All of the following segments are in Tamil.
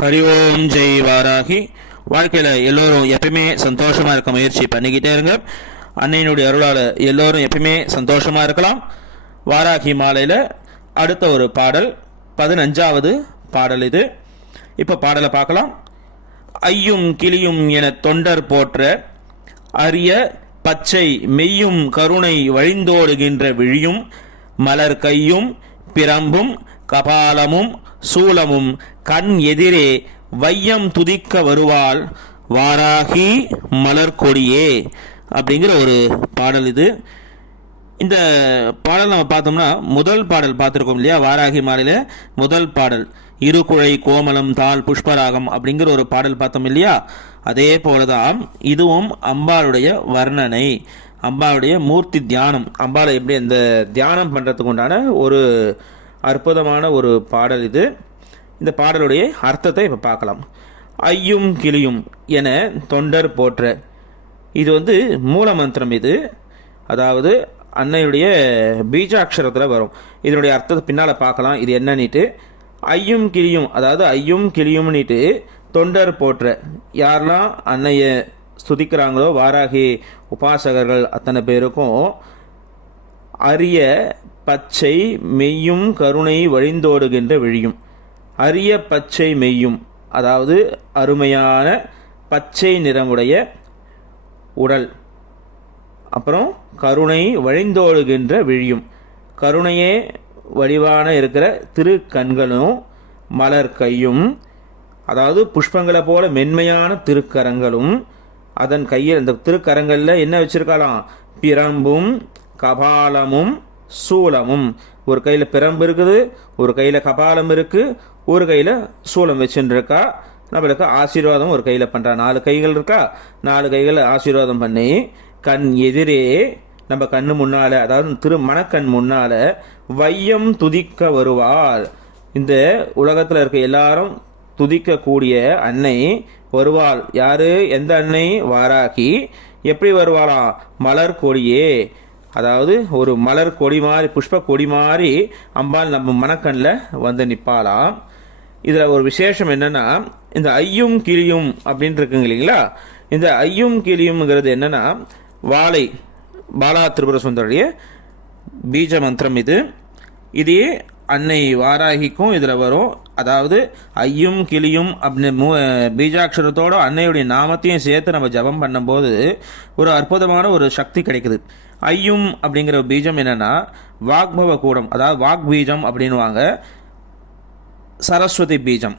ஹரி ஓம் ஜெய் வாராகி. வாழ்க்கையில் எல்லோரும் எப்பயுமே சந்தோஷமாக இருக்க முயற்சி பண்ணிக்கிட்டே இருங்க. அன்னையினுடைய அருளால் எல்லோரும் எப்பயுமே சந்தோஷமாக இருக்கலாம். வாராகி மாலையில் அடுத்த ஒரு பாடல் 15வது பாடல் இது. இப்போ பாடலை பார்க்கலாம். ஐயும் கிளியும் என தொண்டர் போற்ற அரிய பச்சை மெய்யும் கருணை வழிந்தோடுகின்ற விழியும் மலர் கையும் பிரம்பும் கபாலமும் சூலமும் கண் எதிரே வையம் துதிக்க வருவாள் வாராகி மலர் கொடியே அப்படிங்கிற ஒரு பாடல் இது. இந்த பாடல் நம்ம பார்த்தோம்னா முதல் பாடல் பார்த்துருக்கோம் இல்லையா, வாராகி மாலையில் முதல் பாடல் இருகுழை கோமலம் தாள் புஷ்பராகம் அப்படிங்கிற ஒரு பாடல் பார்த்தோம் இல்லையா. அதே போலதான் இதுவும் அம்பாளுடைய வர்ணனை, அம்பாளுடைய மூர்த்தி தியானம், அம்பாளை எப்படி அந்த தியானம் பண்ணுறதுக்கு உண்டான ஒரு அற்புதமான ஒரு பாடல் இது. இந்த பாடலுடைய அர்த்தத்தை இப்போ பார்க்கலாம். ஐயும் கிளியும் என தொண்டர் போற்ற, இது மூல மந்திரம். இது அதாவது அன்னையுடைய பீஜாட்சரத்தில் வரும். இதனுடைய அர்த்தத்தை பின்னால் பார்க்கலாம் இது என்னன்னிட்டு. ஐயும் கிளியும், அதாவது ஐயும் கிளியும்னிட்டு தொண்டர் போற்ற, யாரெல்லாம் அன்னையை ஸ்துதிக்கிறாங்களோ வாராகி உபாசகர்கள் அத்தனை பேருக்கும் அரிய பச்சை மெய்யும் கருணை வழிந்தோடுகின்ற விழியும். அரிய பச்சை மெய்யும், அதாவது அருமையான பச்சை நிறமுடைய உடல், அப்புறம் கருணை வழிந்தோடுகின்ற விழியும், கருணையே வடிவான இருக்கிற திரு கண்களும் மலர் கையும், அதாவது புஷ்பங்களை போல மென்மையான திருக்கரங்களும், அதன் கையில் இந்த திருக்கரங்களில் என்ன வச்சிருக்கலாம், பிரம்பும் கபாலமும் சூலமும். ஒரு கையில் பிரம்பு இருக்குது, ஒரு கையில் கபாலம் இருக்குது, ஒரு கையில் சூலம் வச்சுட்டு இருக்கா. நம்மளுக்கு ஆசீர்வாதம் ஒரு கையில் பண்ணுறா. 4 கைகள் இருக்கா, 4 கைகள் ஆசீர்வாதம் பண்ணி கண் எதிரே நம்ம கண்ணு முன்னால, அதாவது திரு மணக்கண் முன்னால வையம் துதிக்க வருவாள். இந்த உலகத்தில் இருக்க எல்லாரும் துதிக்கக்கூடிய அன்னை வருவாள். யாரு, எந்த அன்னை? வாராகி. எப்படி வருவாளாம்? மலர் கொடியே, அதாவது ஒரு மலர் கொடி மாதிரி, புஷ்ப கொடி மாதிரி அம்பாள் நம்ம மணக்கண்ணில் நிற்பாளாம். இதில் ஒரு விசேஷம் என்னன்னா, இந்த ஐயும் கிளியும் அப்படின்னு இருக்குங்க இல்லைங்களா, இந்த ஐயும் கிளியும்ங்கிறது என்னன்னா வாழை, பாலா திரிபுர சுந்தரிய பீஜ மந்திரம் இது. இது அன்னை வாராகிக்கும் இதில் வரும். அதாவது ஐயும் கிளியும் அப்படின்னு பீஜாட்சரத்தோட அன்னையுடைய நாமத்தையும் சேர்த்து நம்ம ஜபம் பண்ணும்போது ஒரு அற்புதமான ஒரு சக்தி கிடைக்குது. ஐயும் அப்படிங்கிற பீஜம் என்னன்னா வாக்பவ கூடம், அதாவது வாக் பீஜம் அப்படின்வாங்க. சரஸ்வதி பீஜம்,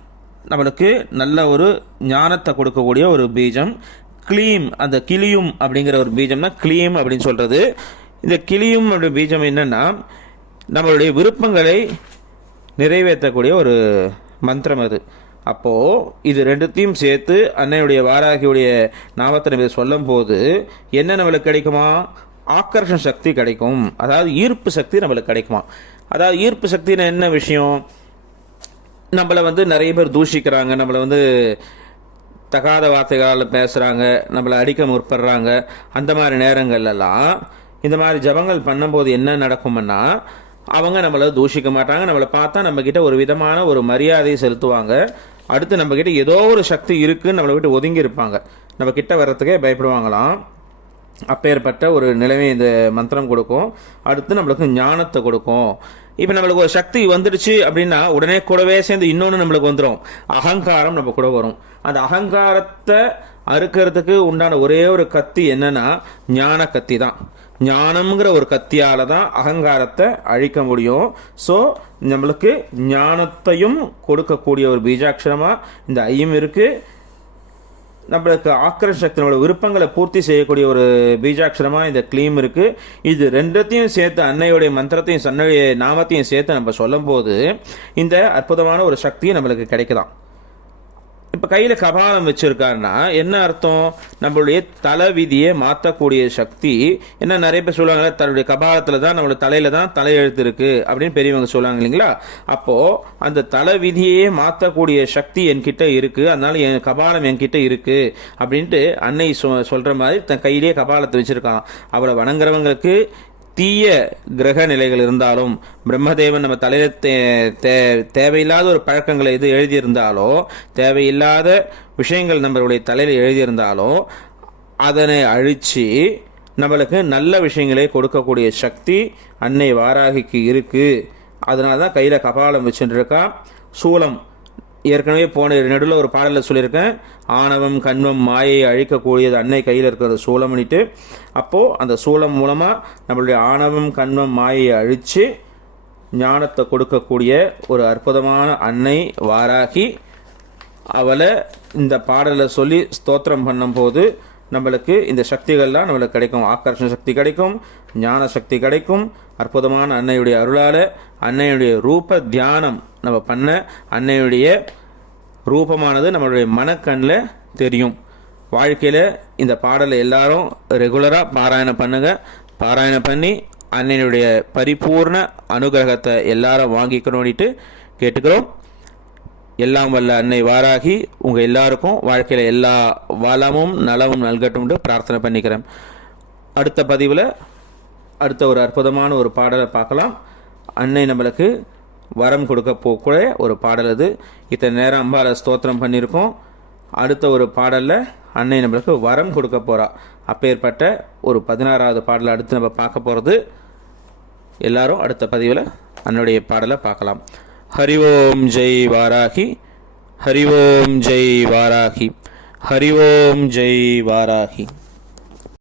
நம்மளுக்கு நல்ல ஒரு ஞானத்தை கொடுக்கக்கூடிய ஒரு பீஜம். கிளீம், அந்த கிளியும் அப்படிங்கிற ஒரு பீஜம்னா கிளீம் அப்படின்னு சொல்றது. இந்த கிளியும் அப்படின்ற பீஜம் என்னன்னா நம்மளுடைய விருப்பங்களை நிறைவேற்றக்கூடிய ஒரு மந்திரம் அது. அப்போது இது ரெண்டுத்தையும் சேர்த்து அன்னையுடைய வாராகியுடைய நாமத்தை நம்ம சொல்லும் போது என்ன நம்மளுக்கு கிடைக்குமா, ஆக்கர்ஷண சக்தி கிடைக்கும். அதாவது ஈர்ப்பு சக்தி நம்மளுக்கு கிடைக்குமா. அதாவது ஈர்ப்பு சக்தின்னு என்ன விஷயம், நம்மளை நிறைய பேர் தூஷிக்கிறாங்க, நம்மளை தகாத வார்த்தைகளால் பேசுகிறாங்க, நம்மளை அடிக்க முற்படுறாங்க. அந்த மாதிரி நேரங்கள்லாம் இந்த மாதிரி ஜபங்கள் பண்ணும்போது என்ன நடக்கும்னா அவங்க நம்மளை தூஷிக்க மாட்டாங்க. நம்மளை பார்த்தா நம்மக்கிட்ட ஒரு விதமான ஒரு மரியாதையை செலுத்துவாங்க. அடுத்து நம்மக்கிட்ட ஏதோ ஒரு சக்தி இருக்குன்னு நம்மளை விட்டு ஒதுங்கி இருப்பாங்க, நம்ம கிட்ட வர்றதுக்கே பயப்படுவாங்களாம். அப்பேற்பட்ட ஒரு நிலைமை இந்த மந்திரம் கொடுக்கும். அடுத்து நம்மளுக்கு ஞானத்தை கொடுக்கும். இப்போ நம்மளுக்கு ஒரு சக்தி வந்துடுச்சு அப்படின்னா உடனே கூடவே சேர்ந்து இன்னொன்று நம்மளுக்கு வந்துடும், அகங்காரம் நம்ம கூட வரும். அந்த அகங்காரத்தை அறுக்கிறதுக்கு உண்டான ஒரே ஒரு கத்தி என்னன்னா ஞான கத்தி தான். ஞானம்ங்கிற ஒரு கத்தியால தான் அகங்காரத்தை அழிக்க முடியும். ஸோ நம்மளுக்கு ஞானத்தையும் கொடுக்கக்கூடிய ஒரு பீஜாட்சரமா இந்த ஐயம் இருக்கு. நம்மளுக்கு ஆக்கர்ஷ சக்தி, நம்மளோட விருப்பங்களை பூர்த்தி செய்யக்கூடிய ஒரு பீஜாட்சரமா இந்த கிளீம் இருக்கு. இது ரெண்டத்தையும் சேர்த்து அன்னையுடைய மந்திரத்தையும் அன்னையுடைய நாமத்தையும் சேர்த்து நம்ம சொல்லும் போது இந்த அற்புதமான ஒரு சக்தியை நம்மளுக்கு கிடைக்கலாம். இப்போ கையில் கபாலம் வச்சிருக்காருன்னா என்ன அர்த்தம், நம்மளுடைய தலை விதியை மாற்றக்கூடிய சக்தி. என்ன நிறைய பேர் சொல்லுவாங்க, தன்னுடைய கபாலத்தில் தான் நம்மளோட தலையில தான் தலையெழுத்து இருக்கு அப்படின்னு பெரியவங்க சொல்லுவாங்க இல்லைங்களா. அப்போ அந்த தலை விதியே மாற்றக்கூடிய சக்தி என்கிட்ட இருக்கு, அதனால என் கபாலம் என்கிட்ட இருக்கு அப்படின்ட்டு அன்னை சொல்ற மாதிரி தன் கையிலேயே கபாலத்தை வச்சிருக்கான். அவளை வணங்குறவங்களுக்கு தீய கிரக நிலைகள் இருந்தாலும், பிரம்மதேவன் நம்ம தலையில் தேவையில்லாத ஒரு பழக்கங்களை எது எழுதியிருந்தாலோ, தேவையில்லாத விஷயங்கள் நம்மளுடைய தலையில் எழுதியிருந்தாலோ அதனை அழித்து நம்மளுக்கு நல்ல விஷயங்களை கொடுக்கக்கூடிய சக்தி அன்னை வாராகிக்கு இருக்குது. அதனால தான் கையில் கபாலம் வச்சுட்டு இருக்கா. சூலம் ஏற்கனவே போன நடுவில் ஒரு பாடலில் சொல்லியிருக்கேன், ஆணவம் கண்வம் மாயை அழிக்கக்கூடியது அன்னை கையில் இருக்கிற சூலம்னுட்டு. அப்போது அந்த சூலம் மூலமாக நம்மளுடைய ஆணவம் கண்வம் மாயை அழித்து ஞானத்தை கொடுக்கக்கூடிய ஒரு அற்புதமான அன்னை வாராகி. அவளை இந்த பாடலில் சொல்லி ஸ்தோத்திரம் பண்ணும்போது நம்மளுக்கு இந்த சக்திகள்லாம் நம்மளுக்கு கிடைக்கும். ஆக்கர்ஷண சக்தி கிடைக்கும், ஞான சக்தி கிடைக்கும். அற்புதமான அன்னையுடைய அருளால் அன்னையுடைய ரூப தியானம் நம்ம பண்ண அன்னையுடைய ரூபமானது நம்மளுடைய மனக்கண்ணில் தெரியும். வாழ்க்கையில் இந்த பாடலை எல்லாரும் ரெகுலராக பாராயணம் பண்ணுங்கள். பாராயணம் பண்ணி அன்னையுடைய பரிபூர்ண அனுகிரகத்தை எல்லாரும் வாங்கிக்கணும்னுட்டு கேட்டுக்கிறோம். எல்லாம் வல்ல அன்னை வாராகி உங்கள் எல்லாருக்கும் வாழ்க்கையில் எல்லா வளமும் நலமும் நல்கட்டும்னு பிரார்த்தனை பண்ணிக்கிறேன். அடுத்த பதிவில் அடுத்த ஒரு அற்புதமான ஒரு பாடலை பார்க்கலாம். அன்னை நம்மளுக்கு வரம் கொடுக்க போகக்கூட ஒரு பாடல் அது. இத்தனை நேரம் அம்பாவை ஸ்தோத்திரம் பண்ணியிருக்கோம். அடுத்த ஒரு பாடலில் அன்னை நம்மளுக்கு வரம் கொடுக்க போகிறா. அப்பேற்பட்ட ஒரு 16வது பாடலை அடுத்து நம்ம பார்க்க போகிறது. எல்லாரும் அடுத்த பதிவில் அன்னுடைய பாடலை பார்க்கலாம். ஹரி ஓம் ஜெய் வாராகி, ஹரி ஓம் ஜெய் வாராகி, ஹரி ஓம் ஜெய் வாராகி.